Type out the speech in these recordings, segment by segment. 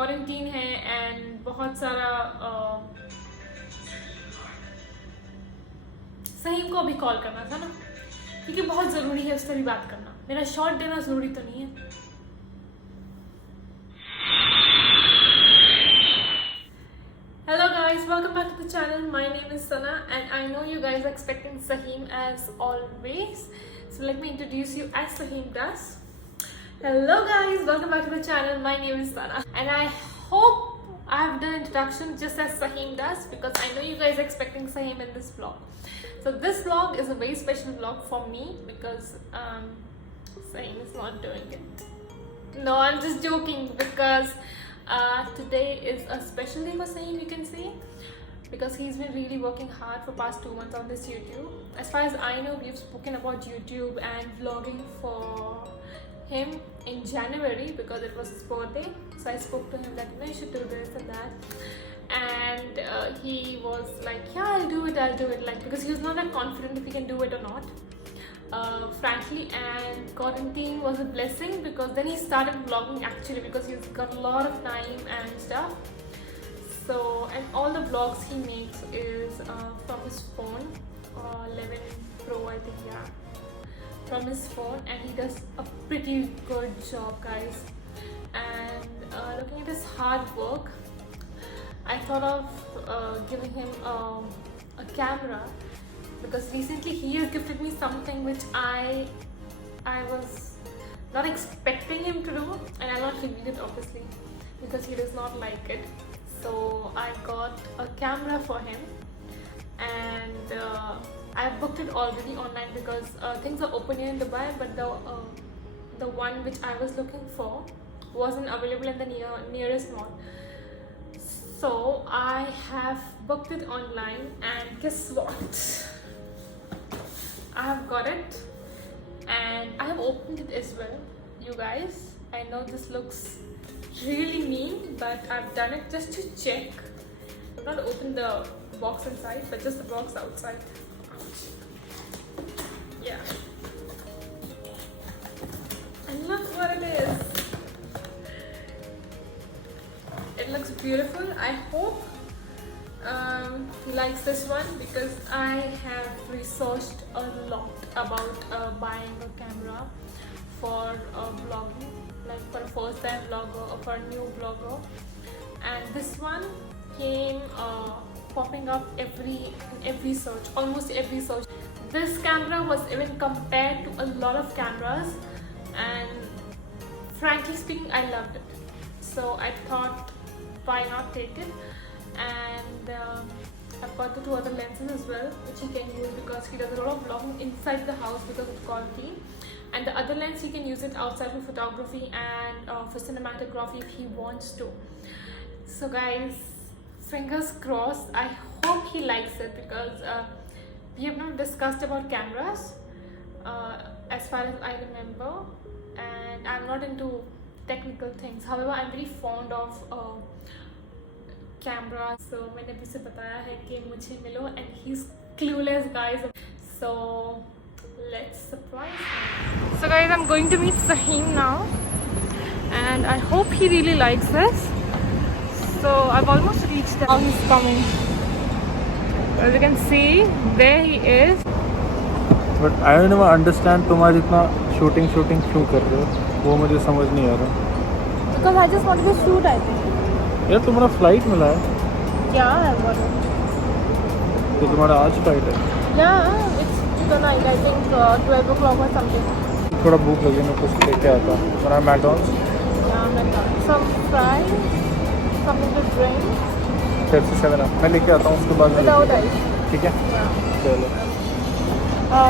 Quarantine है and बहुत सारा सहीम को अभी कॉल करना था ना, क्योंकि बहुत ज़रूरी है उससे भी बात करना। मेरा शॉट देना ज़रूरी तो नहीं है। Hello guys, welcome back to the channel. My name is Sana and I know you guys are expecting Saheem as always. So let me introduce you as Saheem does. Hello guys, welcome back to the channel. My name is Sana and I hope I have done introduction just as Saheem does, because I know you guys are expecting Saheem in this vlog. So this vlog is a very special vlog for me because Saheem is not doing it. No, I'm just joking, because today is a special day for Saheem, you can say, because he's been really working hard for past 2 months on this YouTube. As far as I know, we've spoken about YouTube and vlogging for him in January because it was his birthday. So I spoke to him that you should do this and that, and he was like, yeah, I'll do it, like, because he was not that confident if he can do it or not. Frankly, and quarantine was a blessing because then he started vlogging actually, because he's got a lot of time and stuff. So, and all the vlogs he makes is from his phone, 11 Pro I think, yeah, from his phone, and he does a pretty good job, guys. And looking at his hard work, I thought of giving him a camera, because recently he has gifted me something which I was not expecting him to do, and I'll not reveal it obviously because he does not like it. So I got a camera for him, and I booked it already online because things are open here in Dubai, but the one which I was looking for wasn't available in the nearest mall. So I have booked it online, and guess what? I have got it, and I have opened it as well. You guys, I know this looks really mean, but I've done it just to check. I've not opened the box inside, but just the box outside. Ouch. Yeah. And look what it is. It looks beautiful. I hope he likes this one, because I have researched a lot about buying a camera for vlogging, like for a first time vlogger or for a new vlogger, and this one came popping up every search, almost every search. This camera was even compared to a lot of cameras, and frankly speaking, I loved it. So I thought, why not take it? And I've got the 2 other lenses as well, which he can use because he does a lot of vlogging inside the house because of quality. And the other lens, he can use it outside for photography and for cinematography if he wants to. So guys, fingers crossed. I hope he likes it, because we have not discussed about cameras as far as I remember, and I'm not into technical things. However, I'm very fond of camera. So मैंने भी उसे बताया है कि मुझे मिलो, and he's clueless, guys. So let's surprise him. So guys, I'm going to meet Saheem now, and I hope he really likes this. So I've almost reached there. Now he's coming. As you can see, there he is. But I don't even understand तुम आज इतना shooting क्यों कर रहे हो, वो मुझे समझ नहीं आ रहा. Because I just wanted to shoot, I think. यार तुम्हारा फ्लाइट मिला है? Yeah, I got it. तो तुम्हारा आज फ्लाइट है? Yeah, it's tonight. I think 12 o'clock or something. थोड़ा भूख लगी, मैं कुछ लेके आता. और I'm McDonald's. Yeah, McDonald's. Some fries, something to drink. Pepsi 7 मैं लेके आता हूँ, उसके बाद Without ice. ठीक है? Yeah. चलो.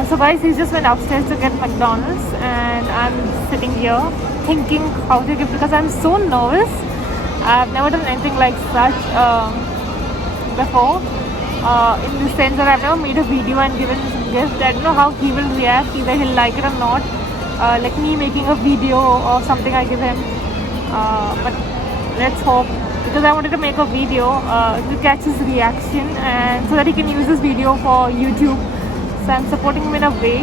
So guys, he just went upstairs to get McDonald's, and I'm sitting here thinking how to give, because I'm so nervous. I've never done anything like such before, in the sense that I've never made a video and given him some gift. I don't know how he will react, either he'll like it or not, like me making a video or something I give him, but let's hope, because I wanted to make a video to catch his reaction, and so that he can use this video for YouTube. So I'm supporting him in a way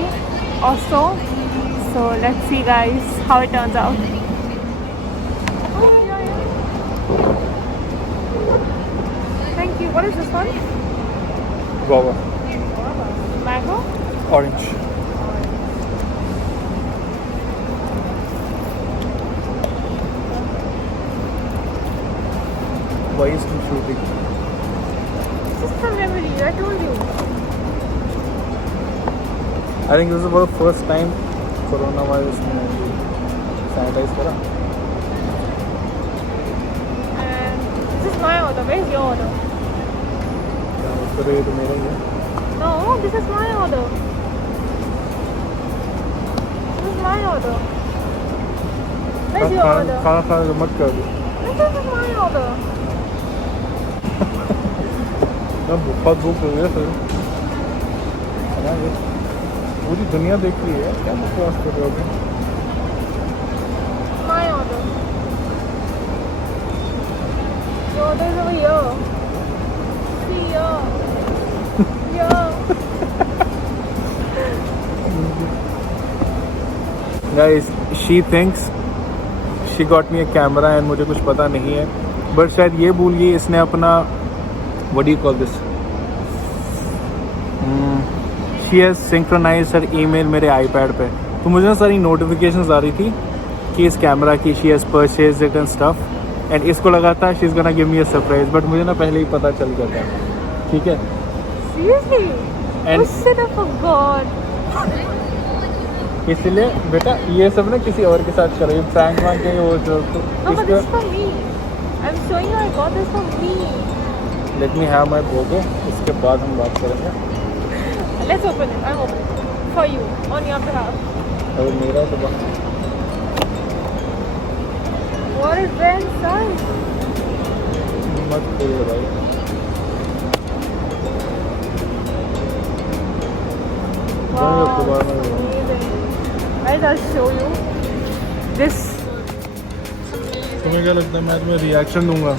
also. So let's see guys how it turns out. guava, Mango? orange. Why is he shooting? This is from memory, I told you. I think this is for the first time coronavirus में sanitize करा. And this is my order. Where's your order? तो ये तो मेरा ही है. No, this is my order. This is my order. Where's your order? खाना खाना मत कर दो. This is my order. मैं बहुत भूख लगी है सर. पूरी दुनिया देख रही है, क्या बकवास कर रहे हो अभी? My order. Your order is over here. See here. Here. Guys, she thinks she got me a camera and मुझे कुछ पता नहीं है, but शायद ये भूल गई इसने अपना what do you call this? She has synchronized her email मेरे iPad पे, तो मुझे ना सारी notifications आ रही थी कि इस कैमरा की she has purchased it and stuff, and इसको लगा था she's gonna give me a surprise, but मुझे ना पहले ही पता चल गया था. ठीक है? Seriously? And- Oh shit, I forgot. इसलिए बेटा ये सब ना किसी और के साथ करो, ये प्रैंक वांक है वो जो तो No, but this is for me. I'm showing you I got this for me. Let me have my BOGO, इसके बाद हम बात करेंगे. Let's open it. I'm opening it. For you. On your behalf. अगर मेरा तो बात What is there inside? मत करिए भाई. Wow. दोबारा Amazing. Guys, I'll show you. This. तुम्हें क्या लगता है मैं तुम्हें रिएक्शन दूंगा?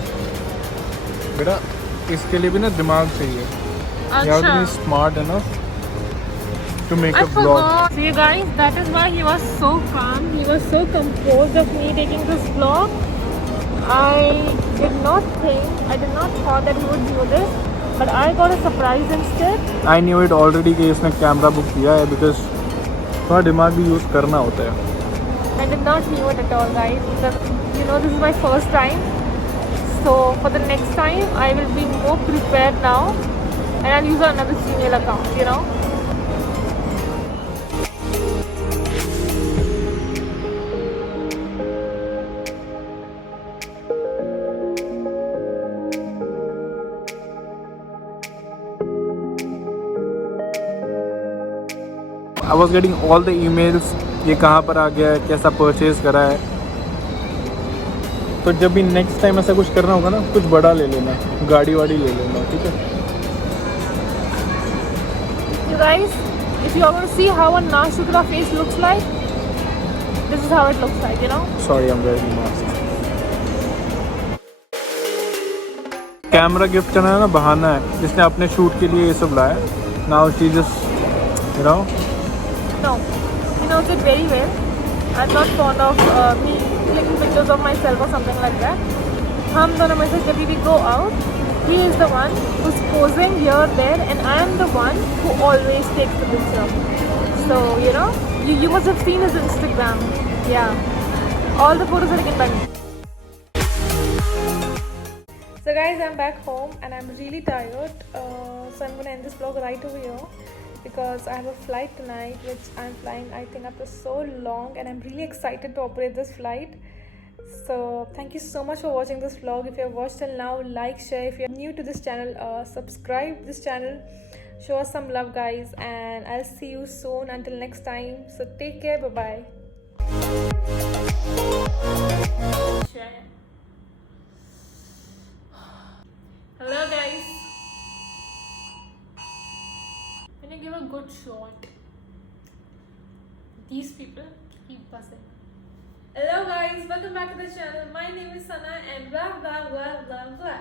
बेटा इसके लिए भी ना दिमाग चाहिए. You have to be smart enough to make I a vlog. forgot. See guys, that is why he was so calm. He was so composed of me taking this vlog. I did not thought that he would do this, but I got a surprise instead. I knew it already कि इसने camera book किया है because थोड़ा दिमाग भी use करना होता है. I did not knew it at all, guys. This is my first time. So for the next time, I will be more prepared now, and I'll use another Gmail account. I was getting all the emails, ये कहाँ पर आ गया है, कैसा purchase करा है. तो जब भी नेक्स्ट टाइम ऐसा कुछ करना होगा ना, कुछ बड़ा ले लेना, गाड़ी वाड़ी ले लेना. ठीक है? You guys, if you are going to see how a Nashukra face looks like, this is how it looks like, Sorry, I'm wearing a mask. Camera gift करना है ना बहाना है, जिसने अपने शूट के लिए ये सब लाया. Now she just No, he knows it very well. I'm not fond of me clicking pictures of myself or something like that. हम दोनों में से जब भी go out, he is the one who's posing here, there, and I am the one who always takes the picture. So, you must have seen his Instagram. Yeah, all the photos are taken by me. So guys, I'm back home and I'm really tired. So I'm gonna end this vlog right over here, because I have a flight tonight which I'm flying I think after so long, and I'm really excited to operate this flight. So thank you so much for watching this vlog. If you have watched till now, like, share. If you're new to this channel, subscribe this channel. Show us some love, guys, and I'll see you soon. Until next time, so take care. Bye bye. Hello guys. When you give a good shot, these people keep buzzing. Hello guys, welcome back to the channel. My name is Sana and blah blah blah blah blah.